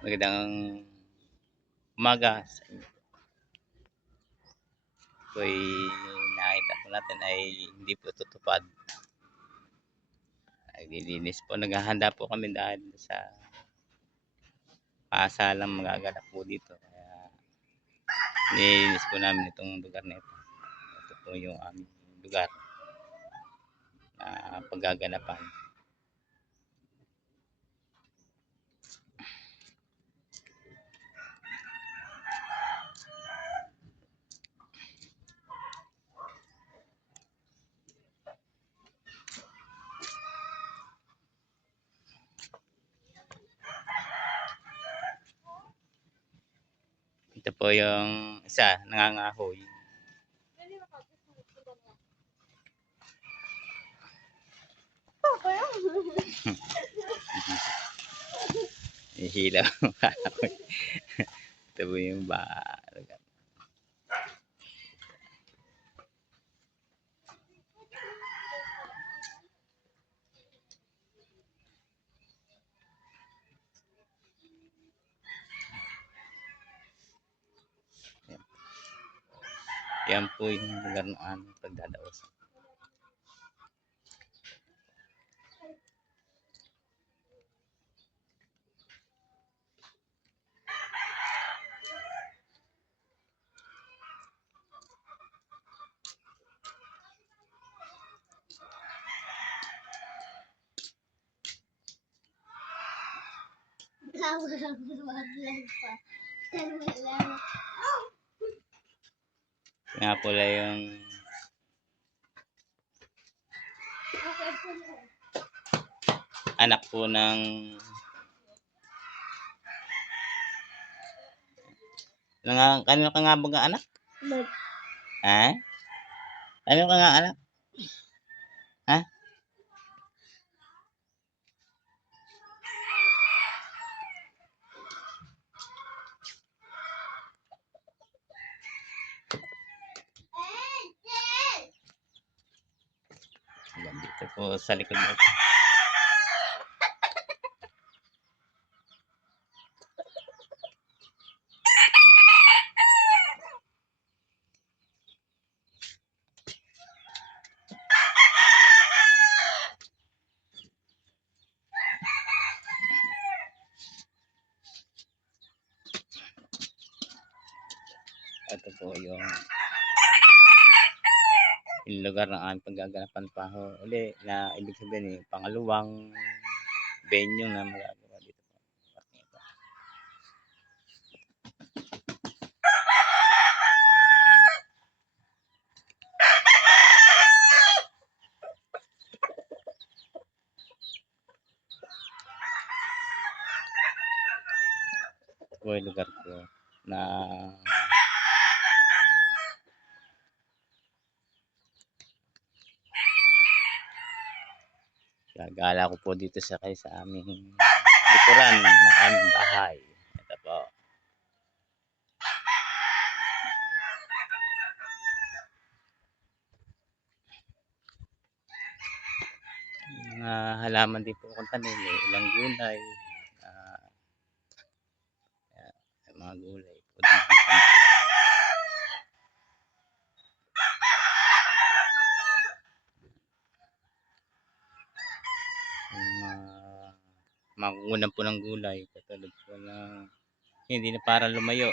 Magandang umaga sa inyo. Ako'y nakita po natin ay hindi po tutupad. Naglilinis po, naghahanda po kami dahil sa kasalang magaganap po dito. Kaya nililinis po namin itong lugar na ito. Ito po yung aming lugar na paggaganapan. Ito po yung isa, nangangahoy. Hihilaw. Ito po yung lugar. Yan po yung lugar ng aming pagdadaos. Nga pala yung anak po ng kanino ka nga baga anak? Ha? Kanino ka nga anak? Ha? Dito po sa likod mo. Ito po yung lugar ng aming paggaganapan pa ho uli na ibig sabihin pangalawang venue na magagawa dito po. Ito po yung lugar ko na gagala ko po dito sa aming likuran ng aming bahay. Ito po. Mga halaman din po akong tanim, ilang gulay. Mga gulay po din. Makukunan po ng gulay katulad po na hindi na para lumayo.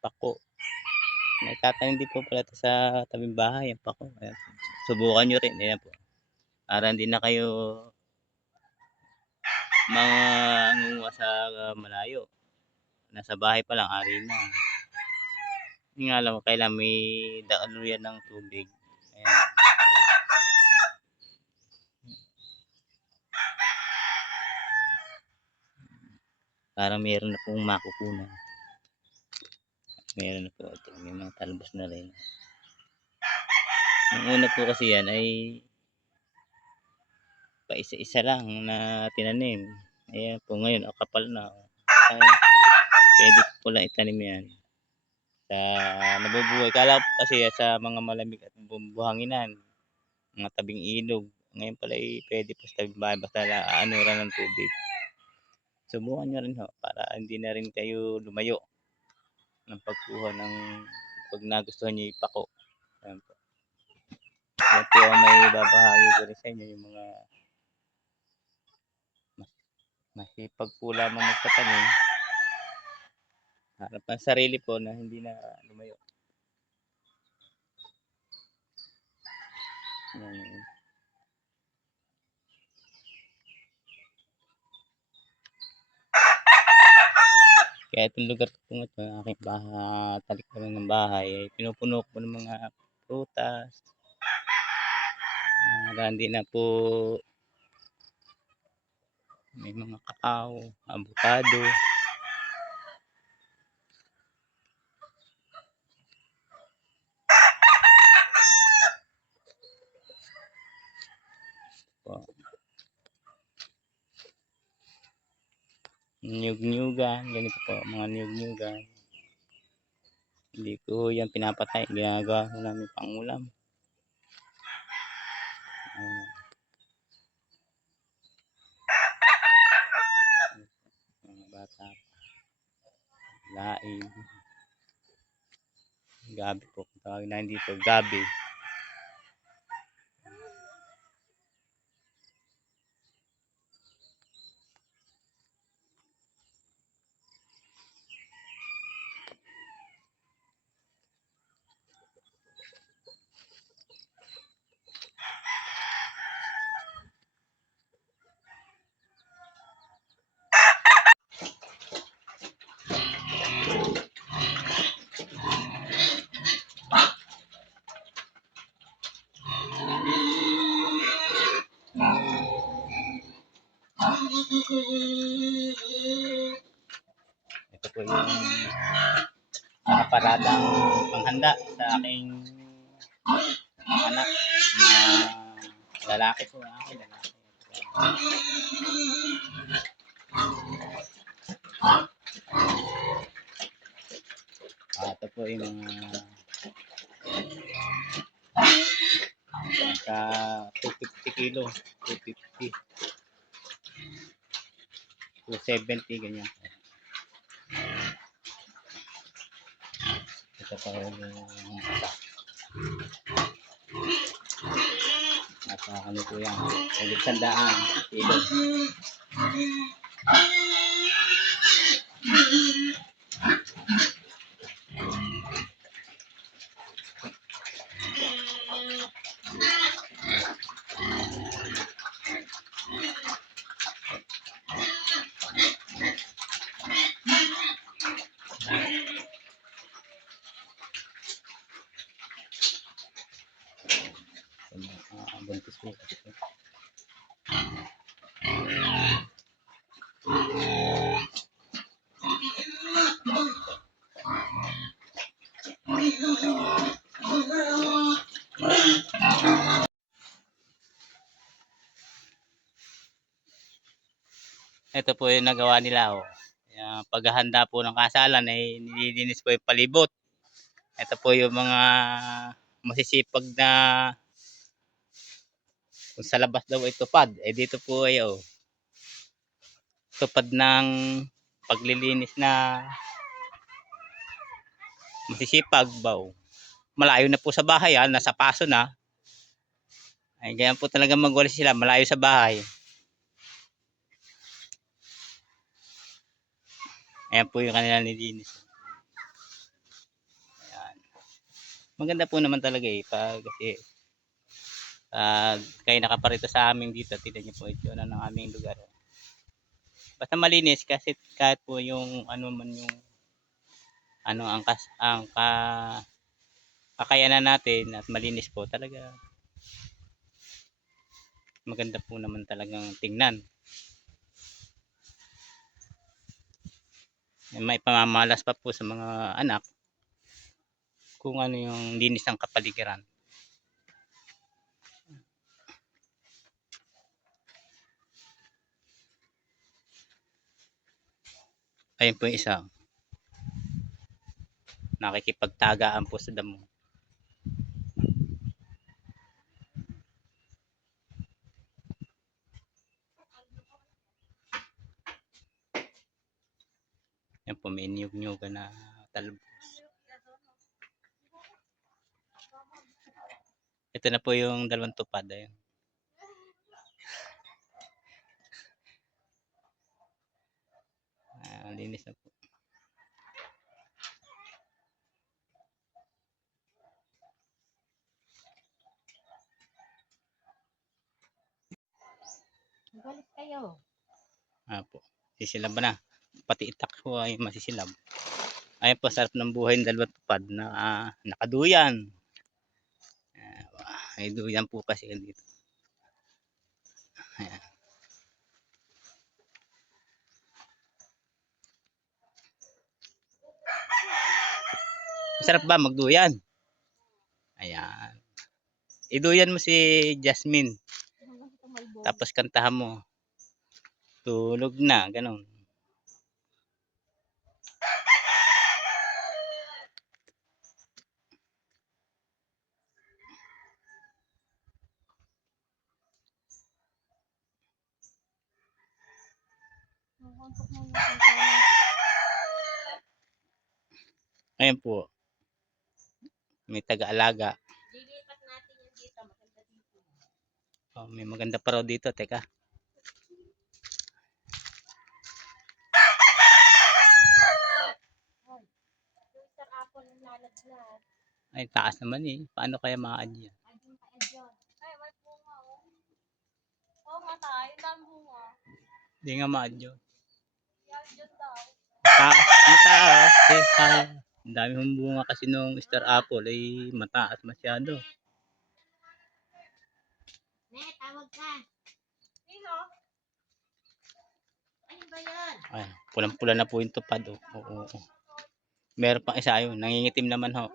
Pako. Naitatanim din po pala ito sa tabing bahay ang pako. Ayan. Subukan nyo rin. Ayan po. Para hindi na kayo mangunguha sa malayo. Nasa bahay pa lang, ari na. Hindi nga alam, kailan may daluyan ng tubig. Ayan. Parang meron na pong makukunan. Meron na po ito. May mga talbos na rin. Ang una po kasi yan ay pa isa-isa lang na tinanim. Ayan po ngayon, kapal na. Ay, pwede po lang itanim yan. sa nabubuhay. Kala ko kasi sa mga malamig at buhanginan, mga tabing ilog. Ngayon pala pwede po sa tabing bahay basta aanuran ng tubig. Subukan nyo rin ho para hindi na rin kayo lumayo ng pagkuha ng pag nagustuhan nyo ipako. Ayan po. Yan po ang may babahagi ko rin sa inyo yung mga masipag po lamang magpatanim. Harap ng sarili po na hindi na lumayo. Ayan. Kaya itong lugar ko po ito, aking talikuran ng bahay, ay pinupuno ko ng mga prutas. Hindi na po may mga kakao, avocado. Po. Niyog-niyugan, ganito po, mga niyog-niyugan. Hindi ko yan pinapatay, ginagawa ko namin pangulam. Mga bata, laing, gabi po, tawag na dito, gabi. Ito po yung nakaparadang panghanda sa aking anak na lalaki po, aking lalaki. Ito po yung mga nasa 250 kilo, 250, 270 ganyan. Ito pa yung nasa ano po yan, 100 kilo. Buntis po kasi po. Ito po yung nagawa nila. Oh. Paghahanda po ng kasalan ay nililinis po yung palibot. Ito po yung mga masisipag na kung sa labas daw ay tupad. Dito po ay tupad ng paglilinis na masisipag ba. Malayo na po sa bahay, nasa paso na. Ay ganyan po talaga magwalis sila, malayo sa bahay. Ayan po yung kanila nilinis. Ayan. Maganda po naman talaga kasi kayo nakaparito sa amin dito, tignan niyo po ito ng aming lugar. Basta malinis kasi kahit po yung ano man yung ang kakayanan natin at malinis po talaga. Maganda po naman talagang tingnan. May pamamalas pa po sa mga anak kung ano yung linis ng kapaligiran. Ayun po yung isa. nakikipagtagaan po sa damo. Yan po, may niyog-nyogan na talbos. Ito na po yung dalawang tupad. Ayun. Linis na po. Balik kayo. Po. Sisilab na. Pati itak ko ay masisilab. Ayun po, sarap ng buhay ng dalawang tupad na nakaduyan. May duyan po kasi dito. Ayan. Masarap ba magduyan? Ayan. Iduyan mo si Jasmine. Tapos kantahan mo. Tulog na, ganun. Ayan po. May taga-alaga. Lilipat natin yan dito. Maganda dito. Oh, may maganda pa raw dito. Teka. Mr. Apple yung lalaglag. Ay, taas naman eh. Paano kaya ma-add yan? Ay, yung pa-adyon. Ay, may bunga oh. Oo nga tayo. Dami bunga. Hindi nga ma-add yun. I-adyon daw. Mataas. Ang dami hong bunga kasi nung Star Apple ay mataas masyado. Ne, tawag ka. Sino? Ano ba yan? Ay, pulang-pula na po yung tupad. Oh. Oo. Meron pang isa yun. Nangingitim naman ho.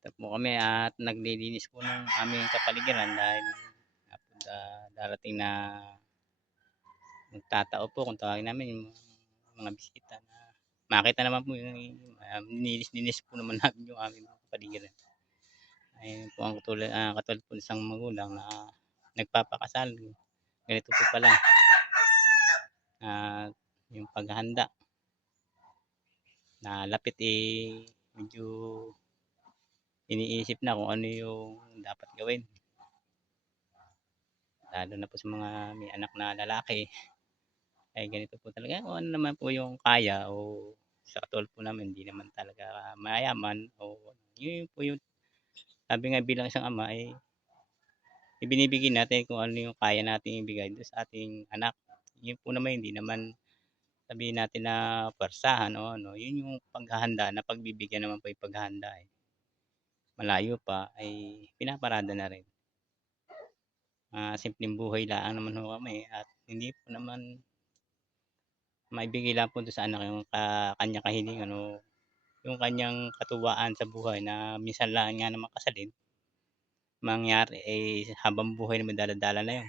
Ito po kami at naglilinis po ng aming kapaligiran dahil darating na magtatao po kung tawagin namin yung mga bisita na makita naman po yung nilis-linis po naman namin yung aming kapaligiran. Ayun po ang katulad po isang magulang na nagpapakasal. Ganito po pala. At yung paghahanda na lapit medyo iniisip na kung ano yung dapat gawin. Lalo na po sa mga may anak na lalaki. Ay ganito po talaga. Kung ano naman po yung kaya o sa katulad po namin, hindi naman talaga mayaman o yun po yung sabi nga bilang isang ama ay ibinibigay natin kung ano yung kaya nating ibigay doon sa ating anak. Yun po naman hindi naman sabihin natin na persahan o ano, yun yung paghahanda na pagbibigyan naman po yung paghahanda eh. Malayo pa ay pinaparada na rin. Simpleng buhay lang naman ho kami at hindi po naman maibigay lang po doon sa anak yung kanya kahilingan o yung kanyang katuwaan sa buhay na minsan lang nga naman kasalin mangyari habang buhay naman daladala na yun.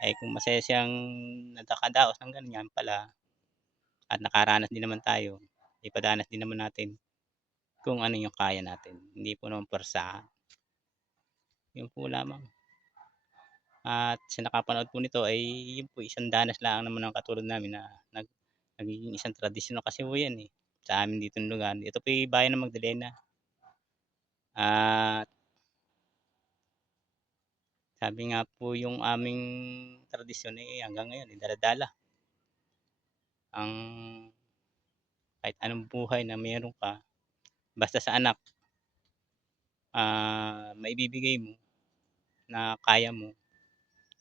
Ay kung masaya siyang nakadaos ng ganyan pala at nakaranas din naman tayo, ipadanas din naman natin kung ano yung kaya natin. Hindi po naman persahan. Yun po lamang. At sa nakapanood po nito ay yun po isang danas lang naman ng katulad namin na nagiging isang tradisyon na kasi po yan eh. Sa amin dito ng lugar. Ito po yung bayan ng Magdalena. At sabi nga po yung aming tradisyon eh hanggang ngayon daladala. Ang kahit anong buhay na meron ka basta sa anak maibibigay mo na kaya mo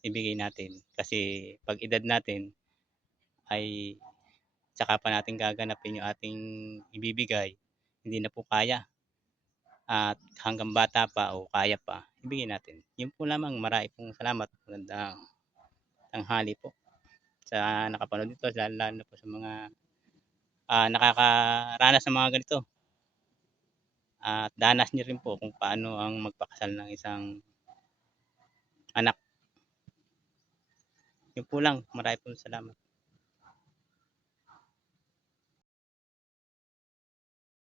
ibigay natin. Kasi pag edad natin ay saka pa natin gaganapin yung ating ibibigay hindi na po kaya at hanggang bata pa o kaya pa, ibigay natin. Yun po lamang, marami pong salamat. Magandang tanghali po sa nakapanood nito, lalo na po sa mga, nakakaranas ng mga ganito. At danas niyo rin po kung paano ang magpakasal ng isang anak. Yun po lang, marami pong salamat.